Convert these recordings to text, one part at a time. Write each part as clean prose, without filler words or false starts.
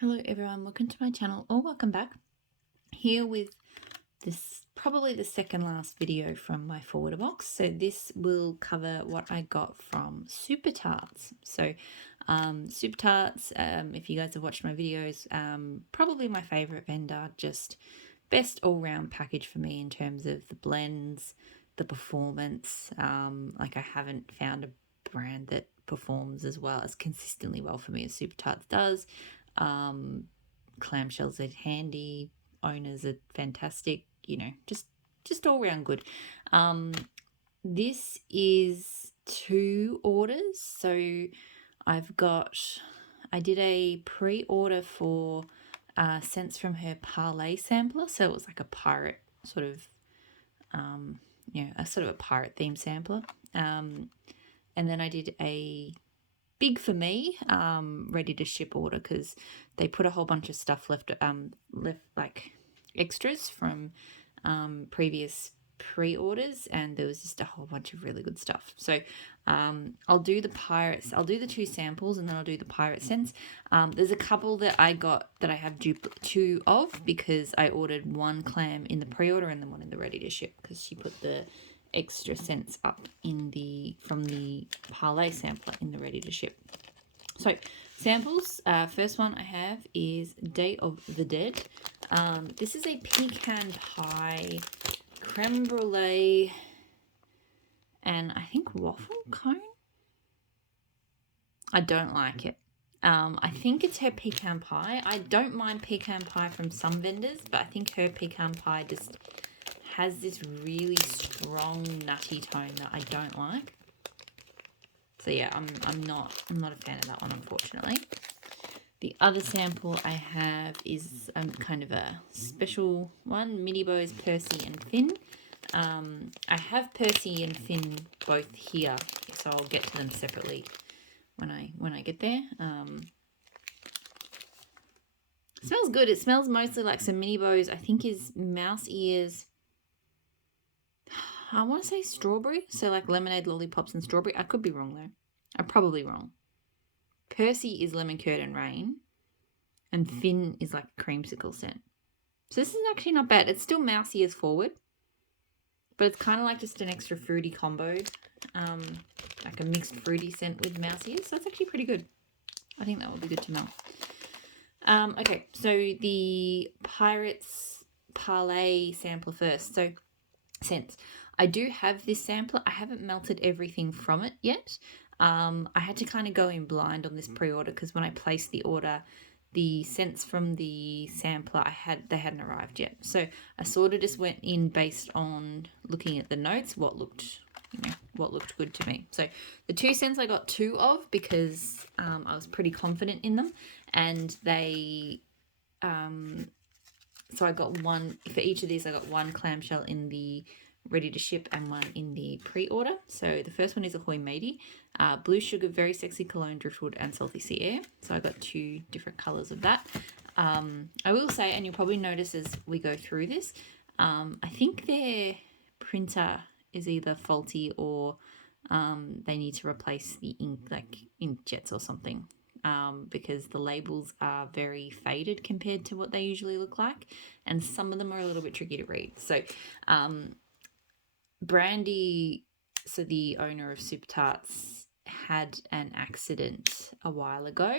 Hello everyone, welcome to my channel or welcome back. Here with this probably the second last video from my forwarder box. So this will cover what I got from Super Tarts. So Super Tarts, if you guys have watched my videos, probably my favorite vendor, just best all-round package for me in terms of the blends, the performance. Like I haven't found a brand that performs as well as consistently well for me as Super Tarts does. Clamshells are handy, owners are fantastic, you know, just all round good. This is 2 orders, so I did a pre-order for scents from her Parley sampler, so it was like a pirate sort of a sort of a pirate themed sampler, and then I did a big for me ready to ship order because they put a whole bunch of stuff left like extras from previous pre-orders, and there was just a whole bunch of really good stuff. So I'll do the 2 samples, and then I'll do the pirate scents. There's a couple that I got that I have 2 of because I ordered 1 clam in the pre-order and then 1 in the ready to ship because she put the extra scents up from the Parley sampler in the ready to ship. So samples, first one I have is Day of the Dead. This is a pecan pie, creme brulee, and I think waffle cone. I don't like it. I think it's her pecan pie. I don't mind pecan pie from some vendors, but I think her pecan pie just has this really strong nutty tone that I don't like. So yeah, I'm not a fan of that one, unfortunately. The other sample I have is kind of a special one, Mini Bo's Percy and Finn. I have Percy and Finn both here, so I'll get to them separately when I get there. It smells good. It smells mostly like some Mini Bo's, I think is mouse ears. I want to say strawberry, so like lemonade, lollipops, and strawberry. I could be wrong though. I'm probably wrong. Percy is lemon curd and rain, and Finn is like a creamsicle scent. So this is actually not bad. It's still mouse ears forward, but it's kind of like just an extra fruity combo, like a mixed fruity scent with mouse ears. So it's actually pretty good. I think that would be good to smell. Okay, so the Pirates Parley sampler first. So scents. I do have this sampler. I haven't melted everything from it yet. I had to kind of go in blind on this pre-order because when I placed the order, the scents from the sampler they hadn't arrived yet. So I sort of just went in based on looking at the notes, what looked good to me. So the 2 scents I got 2 of because I was pretty confident in them, and they so I got 1 for each of these. I got 1 clamshell in the ready to ship and 1 in the pre-order. So the first one is Ahoy Matey, Blue Sugar, Very Sexy Cologne, Driftwood, and Salty Sea Air. So I got 2 different colours of that. I will say, and you'll probably notice as we go through this, I think their printer is either faulty or they need to replace the ink, like inkjets or something. Because the labels are very faded compared to what they usually look like, and some of them are a little bit tricky to read. So Brandy, so the owner of Super Tarts, had an accident a while ago,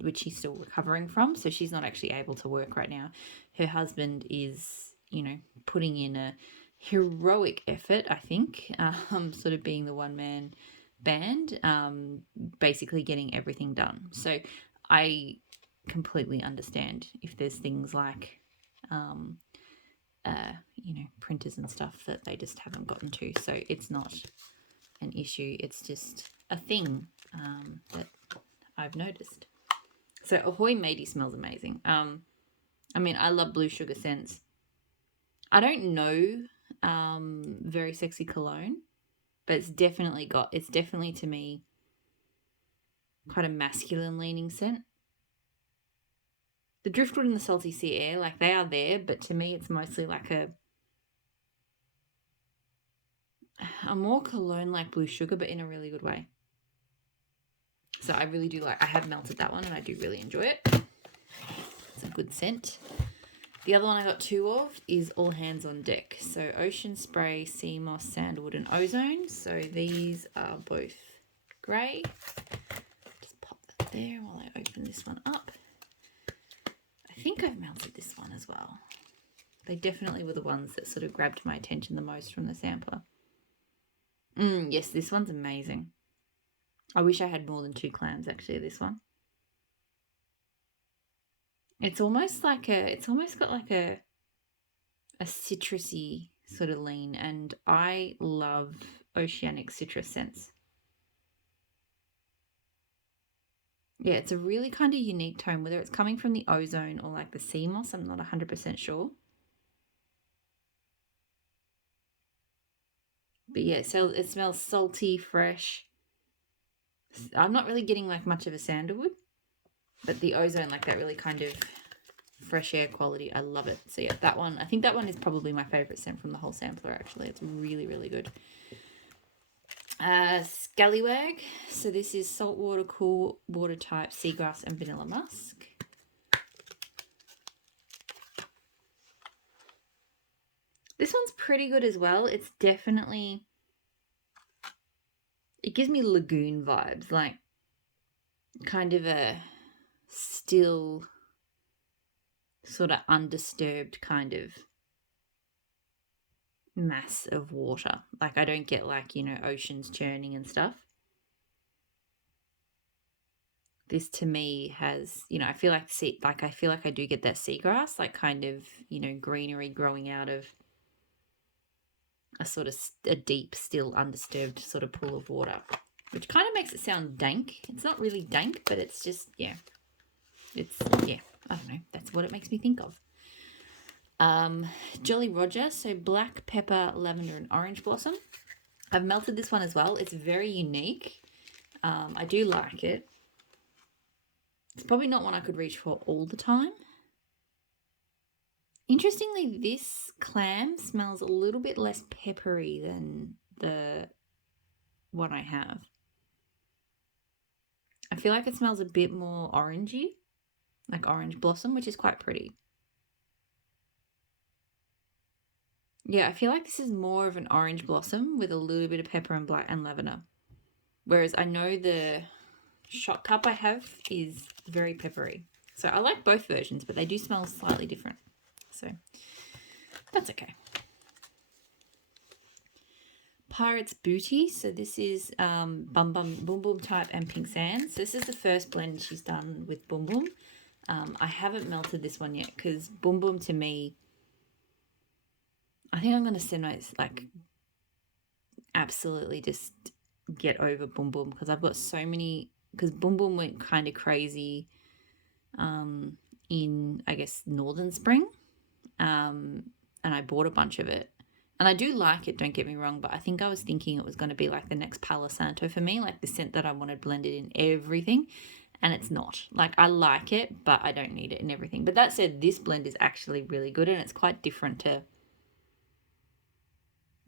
which she's still recovering from, so she's not actually able to work right now. Her husband is, putting in a heroic effort, I think, sort of being the one-man band, basically getting everything done. So I completely understand if there's things like printers and stuff that they just haven't gotten to. So it's not an issue, it's just a thing that I've noticed. So Ahoy Matey smells amazing. I love blue sugar scents. I don't know Very Sexy Cologne, but it's definitely to me quite a masculine leaning scent. The Driftwood and the Salty Sea Air, like they are there, but to me it's mostly like a more cologne like blue sugar, but in a really good way. So I really do I have melted that one and I do really enjoy it. It's a good scent. The other one I got 2 of is All Hands on Deck. So Ocean Spray, Sea Moss, Sandalwood and Ozone. So these are both grey. Just pop that there while I open this one up. I think I've melted this one as well. They definitely were the ones that sort of grabbed my attention the most from the sampler. Yes, this one's amazing. I wish I had more than 2 clams actually, this one. It's almost got like a citrusy sort of lean, and I love oceanic citrus scents. Yeah, it's a really kind of unique tone, whether it's coming from the ozone or like the sea moss, I'm not 100% sure. But yeah, so it smells salty, fresh. I'm not really getting like much of a sandalwood, but the ozone, like that really kind of fresh air quality, I love it. So yeah, that one, I think that one is probably my favorite scent from the whole sampler actually. It's really, really good. Scallywag. So this is saltwater, cool water type, seagrass and vanilla musk. This one's pretty good as well. It's definitely, it gives me lagoon vibes, like kind of a still sort of undisturbed kind of mass of water. Like I don't get like, oceans churning and stuff. This to me has, I feel like I do get that seagrass, like kind of, greenery growing out of a sort of a deep, still undisturbed sort of pool of water, which kind of makes it sound dank. It's not really dank, but it's just, I don't know. That's what it makes me think of. Jolly Roger. So black pepper, lavender and orange blossom. I've melted this one as well. It's very unique. I do like it. It's probably not one I could reach for all the time. Interestingly, this clam smells a little bit less peppery than the one I have. I feel like it smells a bit more orangey, like orange blossom, which is quite pretty. Yeah, I feel like this is more of an orange blossom with a little bit of pepper and black and lavender. Whereas I know the shot cup I have is very peppery. So I like both versions, but they do smell slightly different. So that's okay. Pirate's Booty. So this is Boom Boom type and Pink Sands. So this is the first blend she's done with Boom Boom. I haven't melted this one yet because Boom Boom to me, I think I'm going to send my, absolutely just get over Boom Boom because I've got so many, because Boom Boom went kind of crazy in, I guess, Northern Spring. And I bought a bunch of it. And I do like it, don't get me wrong, but I think I was thinking it was going to be like the next Palo Santo for me, like the scent that I wanted blended in everything. And it's not. Like, I like it, but I don't need it in everything. But that said, this blend is actually really good and it's quite different to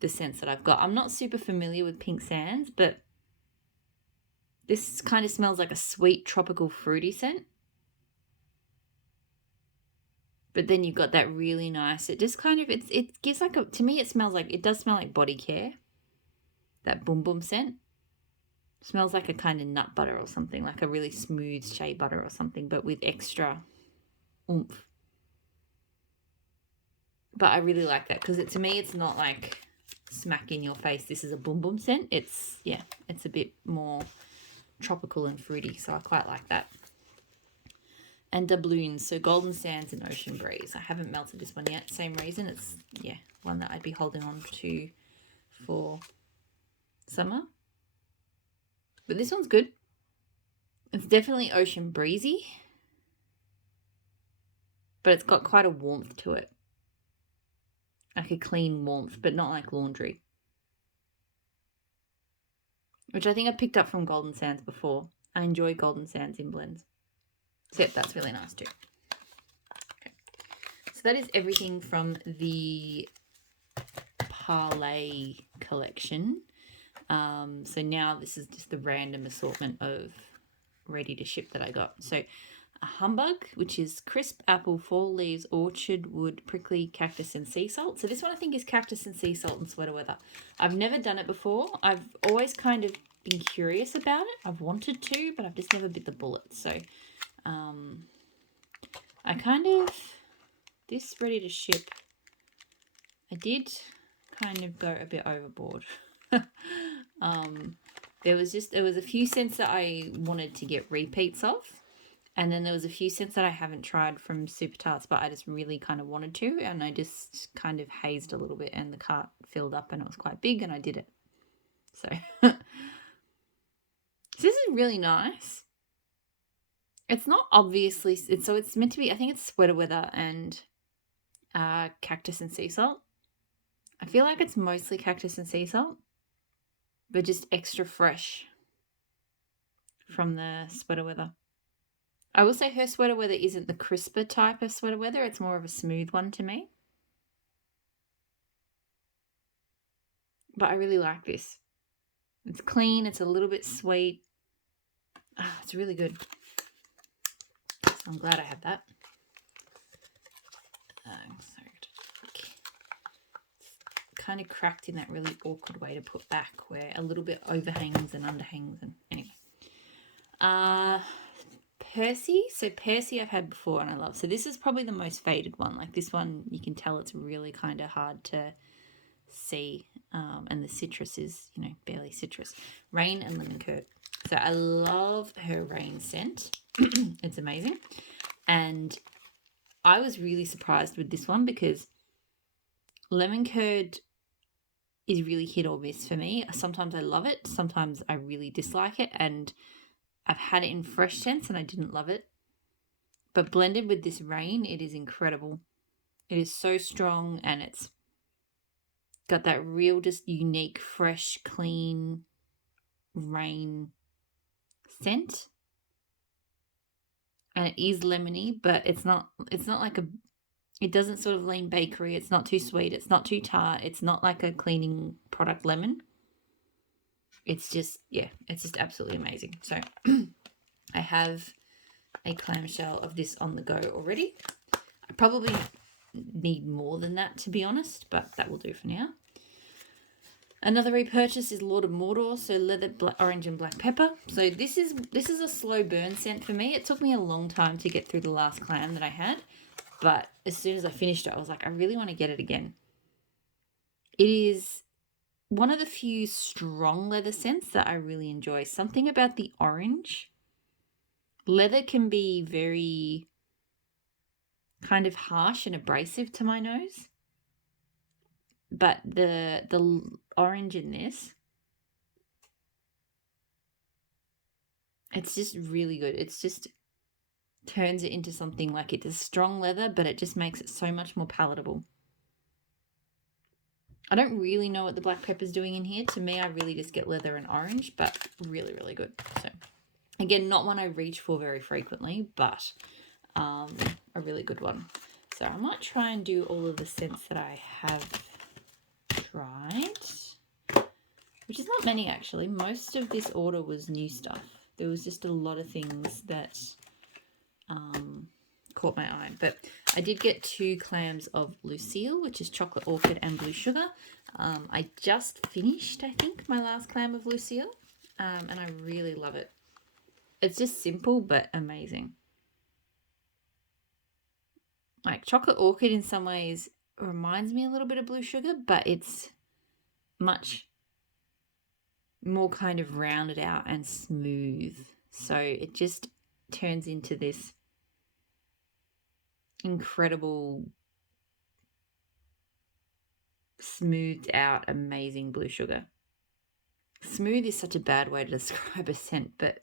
the scents that I've got. I'm not super familiar with Pink Sands, but this kind of smells like a sweet tropical fruity scent. But then you've got that really nice, it just kind of, it gives like to me it smells like, it does smell like body care. That Boom Boom scent. Smells like a kind of nut butter or something, like a really smooth shea butter or something, but with extra oomph. But I really like that because to me it's not like smack in your face, this is a Boom Boom scent. It's a bit more tropical and fruity, so I quite like that. And doubloons, so Golden Sands and Ocean Breeze. I haven't melted this one yet. Same reason. It's, one that I'd be holding on to for summer. But this one's good. It's definitely ocean breezy. But it's got quite a warmth to it. Like a clean warmth, but not like laundry. Which I think I picked up from Golden Sands before. I enjoy Golden Sands in blends. So yep, that's really nice too. Okay. So that is everything from the Parley collection. So now this is just the random assortment of ready to ship that I got. So a humbug, which is crisp apple, fall leaves, orchard wood, prickly cactus, and sea salt. So this one I think is cactus and sea salt and sweater weather. I've never done it before. I've always kind of been curious about it. I've wanted to, but I've just never bit the bullet. So I kind of, this ready to ship, I did kind of go a bit overboard. There was a few scents that I wanted to get repeats of. And then there was a few scents that I haven't tried from Super Tarts, but I just really kind of wanted to. And I just kind of hazed a little bit and the cart filled up and it was quite big and I did it. So this is really nice. It's not obviously, so it's meant to be, I think it's sweater weather and cactus and sea salt. I feel like it's mostly cactus and sea salt, but just extra fresh from the sweater weather. I will say her sweater weather isn't the crisper type of sweater weather. It's more of a smooth one to me. But I really like this. It's clean. It's a little bit sweet. It's really good. So I'm glad I had that. So it's kind of cracked in that really awkward way to put back where a little bit overhangs and underhangs. And anyway. Percy. So Percy I've had before and I love. So this is probably the most faded one. Like this one, you can tell it's really kind of hard to see. And the citrus is, barely citrus. Rain and lemon curd. So I love her rain scent. It's amazing. And I was really surprised with this one because lemon curd is really hit or miss for me. Sometimes I love it. Sometimes I really dislike it. And I've had it in fresh scents and I didn't love it. But blended with this rain, it is incredible. It is so strong and it's got that real just unique, fresh, clean rain scent. And it is lemony, but it's not like it doesn't sort of lean bakery. It's not too sweet. It's not too tart. It's not like a cleaning product lemon. It's just, it's just absolutely amazing. So I have a clamshell of this on the go already. I probably need more than that, to be honest, but that will do for now. Another repurchase is Lord of Mordor, so leather, orange and black pepper. So this is a slow burn scent for me. It took me a long time to get through the last clam that I had, but as soon as I finished it, I was like, I really want to get it again. It is one of the few strong leather scents that I really enjoy. Something about the orange. Leather can be very kind of harsh and abrasive to my nose. But the orange in this, it's just really good. It's just turns it into something like it's a strong leather, but it just makes it so much more palatable. I don't really know what the black pepper's doing in here. To me, I really just get leather and orange, but really, really good. So, again, not one I reach for very frequently, but a really good one. So I might try and do all of the scents that I have tried, which is not many actually. Most of this order was new stuff. There was just a lot of things that caught my eye, but I did get 2 Clams of Lucille, which is chocolate orchid and blue sugar. I just finished, I think, my last Clam of Lucille, and I really love it. It's just simple but amazing. Like chocolate orchid in some ways reminds me a little bit of blue sugar, but it's much more kind of rounded out and smooth. So it just turns into this incredible, smoothed out, amazing blue sugar. Smooth is such a bad way to describe a scent, but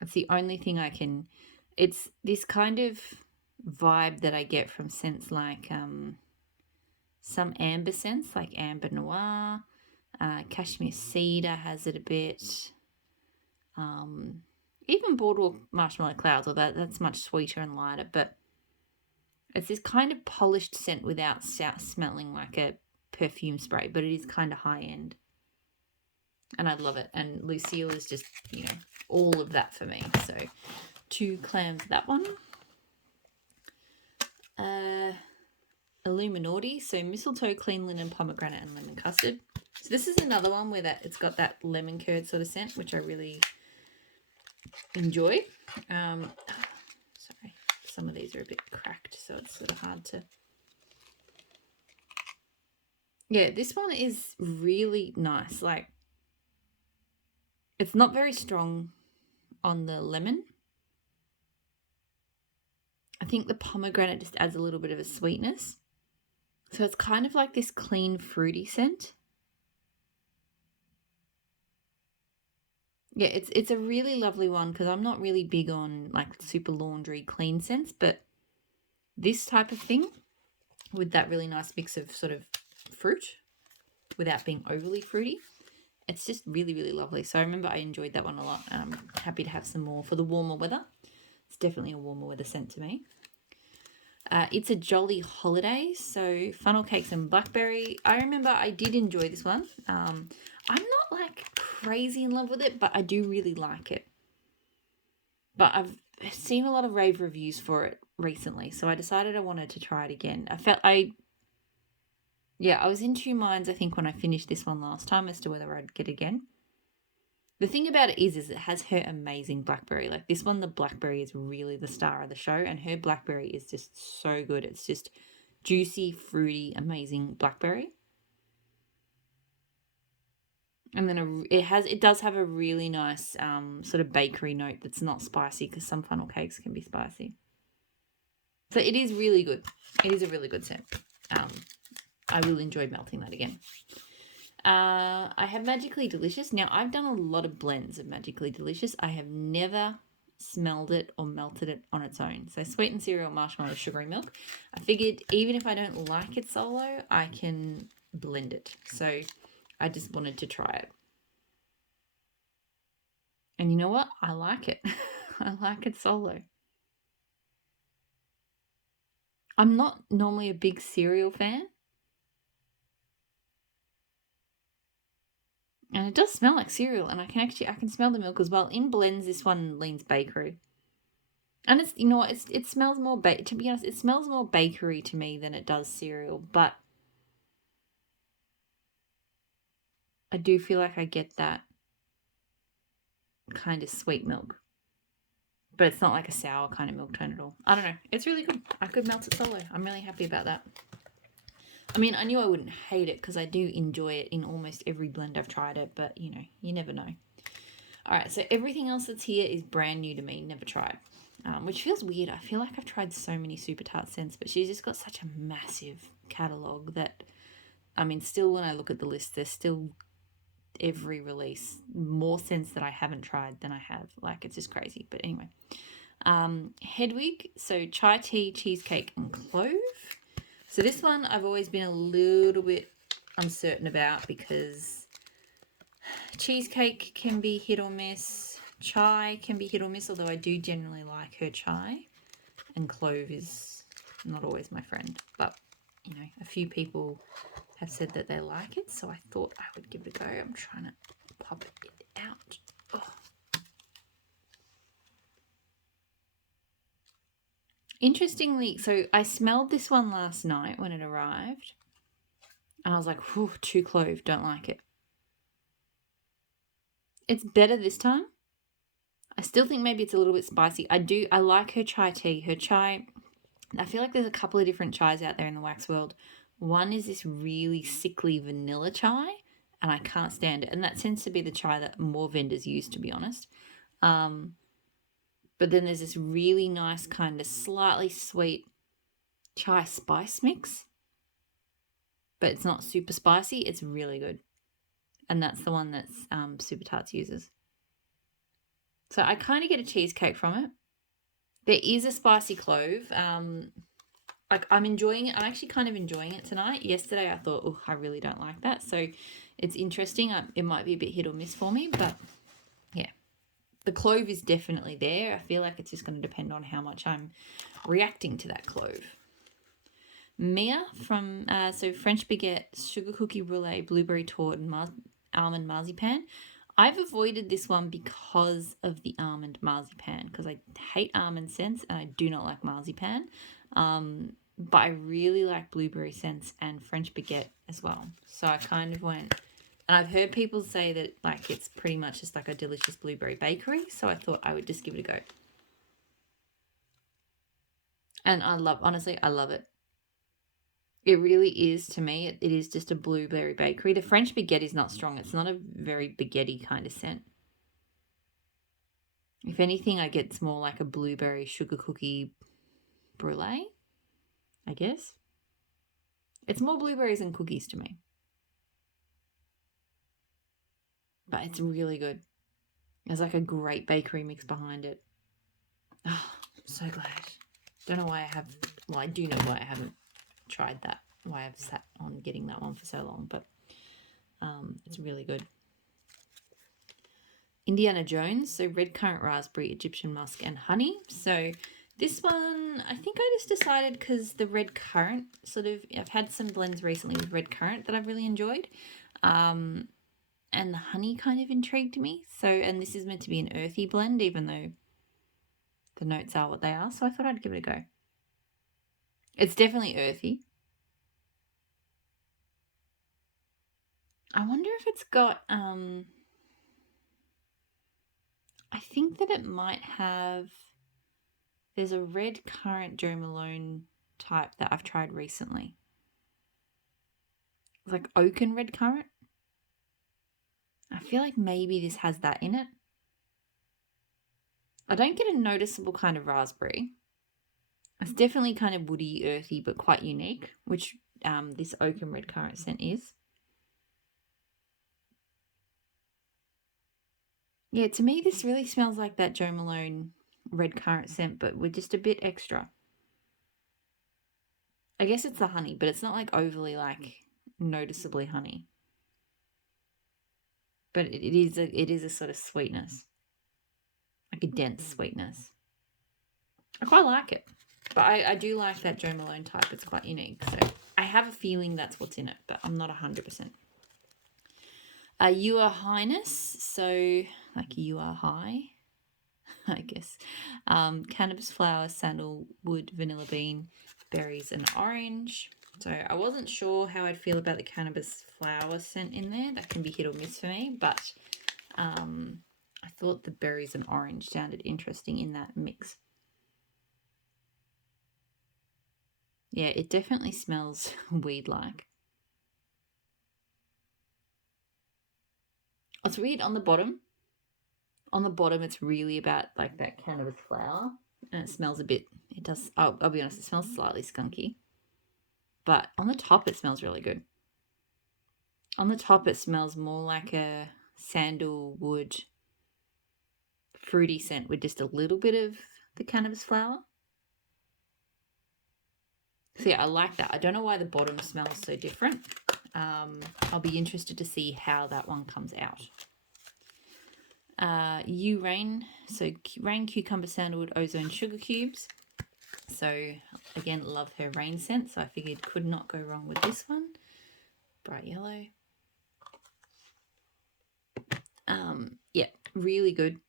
it's the only thing I can. It's this kind of vibe that I get from scents like some amber scents, like amber noir, cashmere cedar has it a bit. Even boardwalk marshmallow clouds, although that's much sweeter and lighter, but it's this kind of polished scent without smelling like a perfume spray, but it is kind of high end. And I love it. And Lucille is just, all of that for me. So 2 clams, that one. Illuminati, so mistletoe, clean linen, pomegranate, and lemon custard. So this is another one where it's got that lemon curd sort of scent, which I really enjoy. Sorry, some of these are a bit cracked, so it's sort of hard to... Yeah, this one is really nice. Like, it's not very strong on the lemon. I think the pomegranate just adds a little bit of a sweetness. So it's kind of like this clean, fruity scent. Yeah, it's a really lovely one because I'm not really big on like super laundry clean scents, but this type of thing with that really nice mix of sort of fruit without being overly fruity, it's just really, really lovely. So I remember I enjoyed that one a lot. I'm happy to have some more for the warmer weather. It's definitely a warmer weather scent to me. It's a Jolly Holiday, so funnel cakes and blackberry. I remember I did enjoy this one. I'm not like crazy in love with it, but I do really like it. But I've seen a lot of rave reviews for it recently, so I decided I wanted to try it again. I was in 2 minds, I think, when I finished this one last time as to whether I'd get it again. The thing about it is it has her amazing blackberry. Like this one, the blackberry is really the star of the show, and her blackberry is just so good. It's just juicy, fruity, amazing blackberry. And then it does have a really nice sort of bakery note that's not spicy, because some funnel cakes can be spicy. So it is really good. It is a really good scent. I will enjoy melting that again. I have Magically Delicious. Now, I've done a lot of blends of Magically Delicious. I have never smelled it or melted it on its own. So sweetened cereal, marshmallow, sugary milk. I figured even if I don't like it solo, I can blend it. So I just wanted to try it. And you know what? I like it. I like it solo. I'm not normally a big cereal fan. And it does smell like cereal, and I can smell the milk as well. In blends, this one leans bakery. And it's, you know what, it smells more, to be honest, it smells more bakery to me than it does cereal, but I do feel like I get that kind of sweet milk. But it's not like a sour kind of milk tone at all. I don't know. It's really good. I could melt it solo. I'm really happy about that. I mean, I knew I wouldn't hate it because I do enjoy it in almost every blend I've tried it, but, you know, you never know. All right, so everything else that's here is brand new to me, never tried, which feels weird. I feel like I've tried so many Super Tart scents, but she's just got such a massive catalogue that, I mean, still when I look at the list, there's still every release more scents that I haven't tried than I have. Like, it's just crazy. But anyway, Hedwig, so chai tea, cheesecake, and clove. So this one I've always been a little bit uncertain about because cheesecake can be hit or miss. Chai can be hit or miss, although I do generally like her chai. And clove is not always my friend. But, you know, a few people have said that they like it, so I thought I would give it a go. I'm trying to pop it out. Oh. Interestingly, so I smelled this one last night when it arrived, and I was like, whew, too clove, don't like it. It's better this time. I still think maybe it's a little bit spicy. I like her chai tea. Her chai, I feel like there's a couple of different chais out there in the wax world. One is this really sickly vanilla chai, and I can't stand it. And that tends to be the chai that more vendors use, to be honest. But then there's this really nice kind of slightly sweet chai spice mix. But it's not super spicy. It's really good. And that's the one that Super Tarts uses. So I kind of get a cheesecake from it. There is a spicy clove. Like, I'm enjoying it. I'm actually kind of enjoying it tonight. Yesterday I thought, oh, I really don't like that. So it's interesting. It might be a bit hit or miss for me, but yeah. The clove is definitely there. I feel like it's just going to depend on how much I'm reacting to that clove. Mia from, so French Baguette, Sugar Cookie Brulee, Blueberry Torte, and Almond Marzipan. I've avoided this one because of the almond marzipan, because I hate almond scents and I do not like marzipan. But I really like blueberry scents and French baguette as well. So I kind of went, and I've heard people say that like it's pretty much just like a delicious blueberry bakery. So I thought I would just give it a go. And honestly, I love it. It really is, to me, it is just a blueberry bakery. The French baguette is not strong. It's not a very baguette-y kind of scent. If anything, I get more like a blueberry sugar cookie brulee, I guess. It's more blueberries and cookies to me. But it's really good. There's like a great bakery mix behind it. Oh, I'm so glad. Don't know why I have... Well, I do know why I haven't tried that. Why I've sat on getting that one for so long. But it's really good. Indiana Jones. So red currant, raspberry, Egyptian musk, and honey. So this one, I think I just decided because the red currant sort of... I've had some blends recently with red currant that I've really enjoyed. And the honey kind of intrigued me. So, and this is meant to be an earthy blend, even though the notes are what they are. So I thought I'd give it a go. It's definitely earthy. I wonder if it's got, I think that it might have, there's a red currant Jo Malone type that I've tried recently. It's like oak and red currant. I feel like maybe this has that in it. I don't get a noticeable kind of raspberry. It's definitely kind of woody, earthy, but quite unique, which this oak and red currant scent is. Yeah, to me, this really smells like that Jo Malone red currant scent, but with just a bit extra. I guess it's the honey, but it's not like overly like noticeably honey. But it is a sort of sweetness, like a dense sweetness. I quite like it, but I do like that Jo Malone type. It's quite unique. So I have a feeling that's what's in it, but I'm not 100%. Your Highness, so like you are high, I guess. Cannabis flower, sandalwood, vanilla bean, berries, and orange. So I wasn't sure how I'd feel about the cannabis flower scent in there. That can be hit or miss for me, but I thought the berries and orange sounded interesting in that mix. Yeah, it definitely smells weed-like. It's weird on the bottom. On the bottom, it's really about like that cannabis flower, and it smells a bit. It does. I'll be honest. It smells slightly skunky, but on the top, it smells really good. On the top, it smells more like a sandalwood fruity scent with just a little bit of the cannabis flower. So yeah, I like that. I don't know why the bottom smells so different. I'll be interested to see how that one comes out. Rain, so rain, cucumber, sandalwood, ozone, sugar cubes. So again, love her rain scent, so I figured could not go wrong with this one. Bright yellow. Yeah, really good.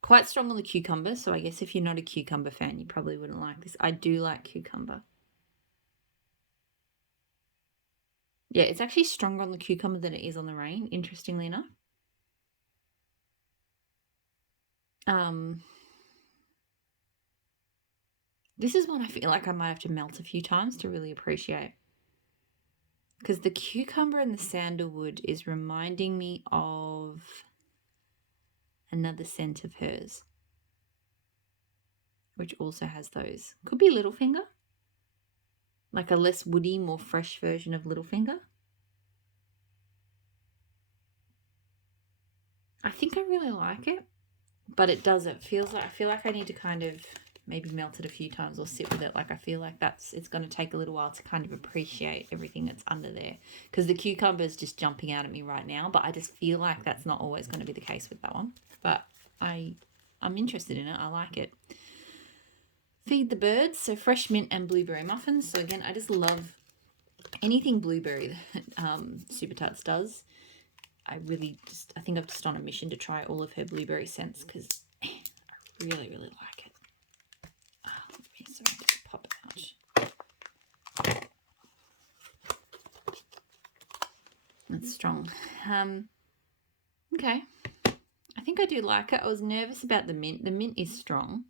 Quite strong on the cucumber, so I guess if you're not a cucumber fan, you probably wouldn't like this. I do like cucumber. Yeah, it's actually stronger on the cucumber than it is on the rain, interestingly enough. This is one I feel like I might have to melt a few times to really appreciate. Because the cucumber and the sandalwood is reminding me of another scent of hers, which also has those. Could be Littlefinger. Like a less woody, more fresh version of Littlefinger. I think I really like it, but it doesn't. I feel like I need to kind of maybe melt it a few times or sit with it. Like I feel like it's going to take a little while to kind of appreciate everything that's under there, because the cucumber is just jumping out at me right now, but I just feel like that's not always going to be the case with that one. But I'm interested in it. I like it. Feed the birds, so fresh mint and blueberry muffins. So again, I just love anything blueberry that Super Tarts does. I think I'm just on a mission to try all of her blueberry scents because I really, really like it. Let me just pop it out. That's strong. Okay. I think I do like it. I was nervous about the mint. The mint is strong,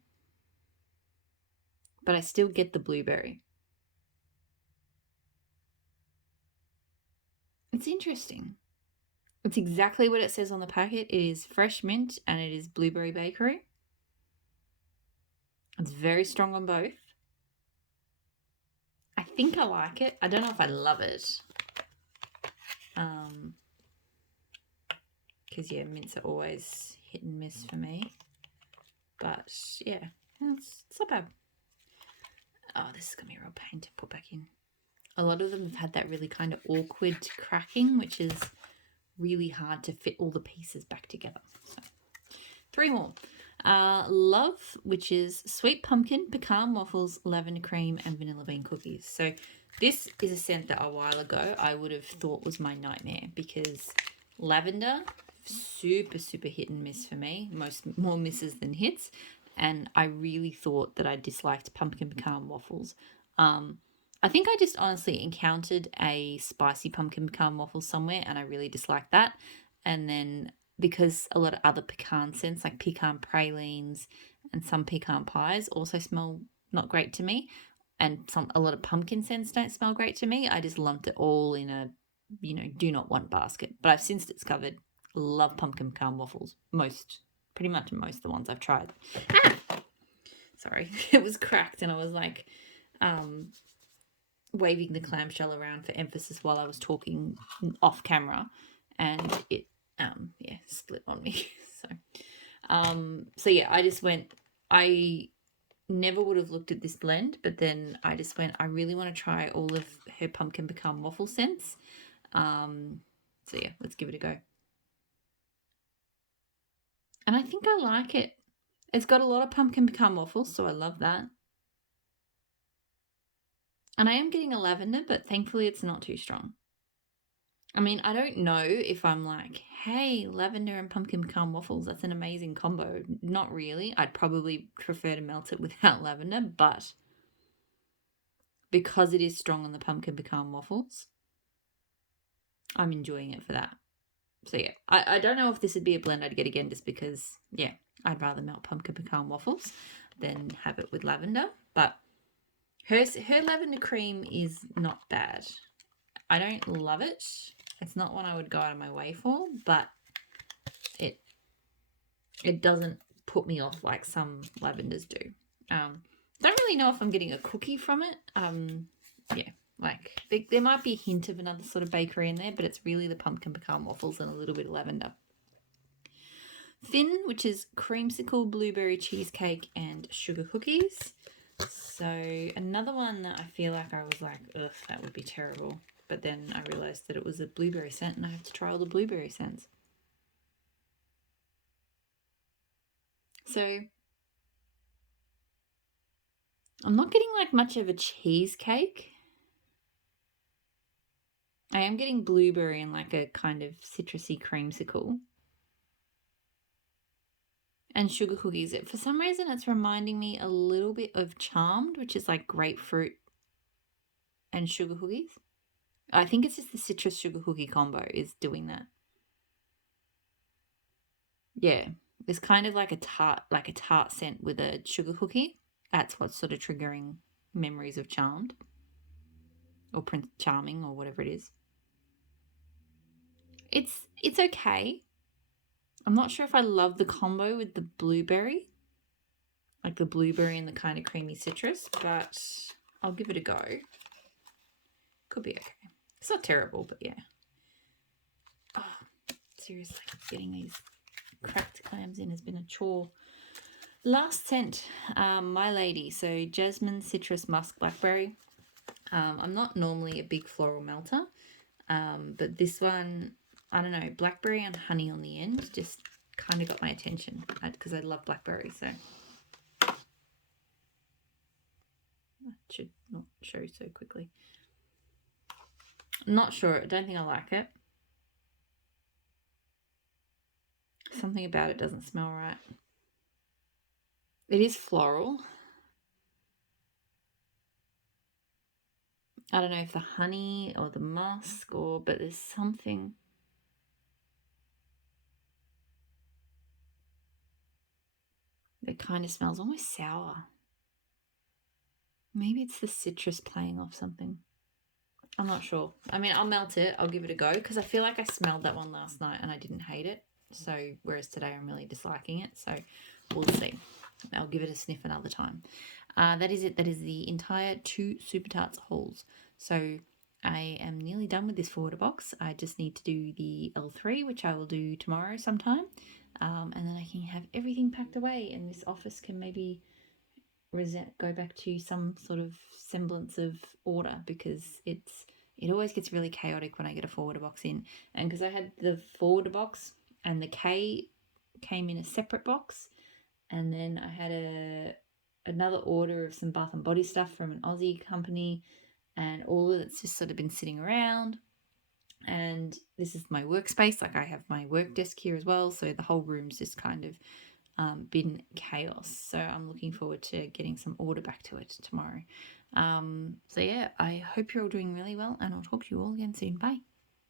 but I still get the blueberry. It's interesting. It's exactly what it says on the packet. It is fresh mint and it is blueberry bakery. It's very strong on both. I think I like it. I don't know if I love it. Because, yeah, mints are always hit and miss for me. But, yeah, it's not bad. Oh, this is going to be a real pain to put back in. A lot of them have had that really kind of awkward cracking, which is really hard to fit all the pieces back together. So, 3 more. Love, which is sweet pumpkin, pecan waffles, lavender cream, and vanilla bean cookies. So this is a scent that a while ago I would have thought was my nightmare because lavender, super, super hit and miss for me. More misses than hits. And I really thought that I disliked pumpkin pecan waffles. I think I just honestly encountered a spicy pumpkin pecan waffle somewhere and I really disliked that. And then because a lot of other pecan scents like pecan pralines and some pecan pies also smell not great to me, and a lot of pumpkin scents don't smell great to me, I just lumped it all in a, do not want basket. But I've since discovered love pumpkin pecan waffles. Pretty much most of the ones I've tried. Sorry, it was cracked and I was like waving the clamshell around for emphasis while I was talking off camera and it split on me. So yeah, I never would have looked at this blend, but then I just went, I really want to try all of her pumpkin pecan waffle scents. So yeah, let's give it a go. And I think I like it. It's got a lot of pumpkin pecan waffles, so I love that. And I am getting a lavender, but thankfully it's not too strong. I mean, I don't know if I'm like, hey, lavender and pumpkin pecan waffles, that's an amazing combo. Not really. I'd probably prefer to melt it without lavender, but because it is strong on the pumpkin pecan waffles, I'm enjoying it for that. So yeah, I don't know if this would be a blend I'd get again just because, yeah, I'd rather melt pumpkin pecan waffles than have it with lavender. But her lavender cream is not bad. I don't love it. It's not one I would go out of my way for, but it doesn't put me off like some lavenders do. Don't really know if I'm getting a cookie from it. Yeah, like there might be a hint of another sort of bakery in there, but it's really the pumpkin pecan waffles and a little bit of lavender. Finn, which is creamsicle, blueberry cheesecake, and sugar cookies. So another one that I feel like I was like, ugh, that would be terrible. But then I realised that it was a blueberry scent and I have to try all the blueberry scents. So I'm not getting like much of a cheesecake. I am getting blueberry and like a kind of citrusy creamsicle. And sugar cookies. For some reason, it's reminding me a little bit of Charmed, which is like grapefruit and sugar cookies. I think it's just the citrus sugar cookie combo is doing that. Yeah, it's kind of like a tart scent with a sugar cookie. That's what's sort of triggering memories of Charmed or Prince Charming or whatever it is. It's okay. I'm not sure if I love the combo with the blueberry, like the blueberry and the kind of creamy citrus, but I'll give it a go. Could be okay. It's not terrible, but yeah. Oh, seriously, getting these cracked clams in has been a chore. Last scent, My Lady. So jasmine, citrus, musk, blackberry. I'm not normally a big floral melter, but this one, I don't know, blackberry and honey on the end just kind of got my attention because I love blackberry. So I should not show so quickly. I'm not sure. I don't think I like it. something about it doesn't smell right. It is floral. I don't know if the honey or the musk but there's something. It kind of smells almost sour. Maybe it's the citrus playing off something. I'm not sure. I mean, I'll melt it. I'll give it a go because I feel like I smelled that one last night and I didn't hate it. So, whereas today I'm really disliking it. So, we'll see. I'll give it a sniff another time. That is it. That is the entire 2 Super Tarts hauls. So, I am nearly done with this forwarder box. I just need to do the L3, which I will do tomorrow sometime. And then I can have everything packed away and this office can maybe go back to some sort of semblance of order because it always gets really chaotic when I get a forwarder box in. And because I had the forwarder box and the K came in a separate box, and then I had another order of some Bath and Body stuff from an Aussie company, and all of it's just sort of been sitting around. And this is my workspace. Like I have my work desk here as well, so the whole room's just kind of been chaos. So I'm looking forward to getting some order back to it tomorrow. So yeah, I hope you're all doing really well, and I'll talk to you all again soon. Bye.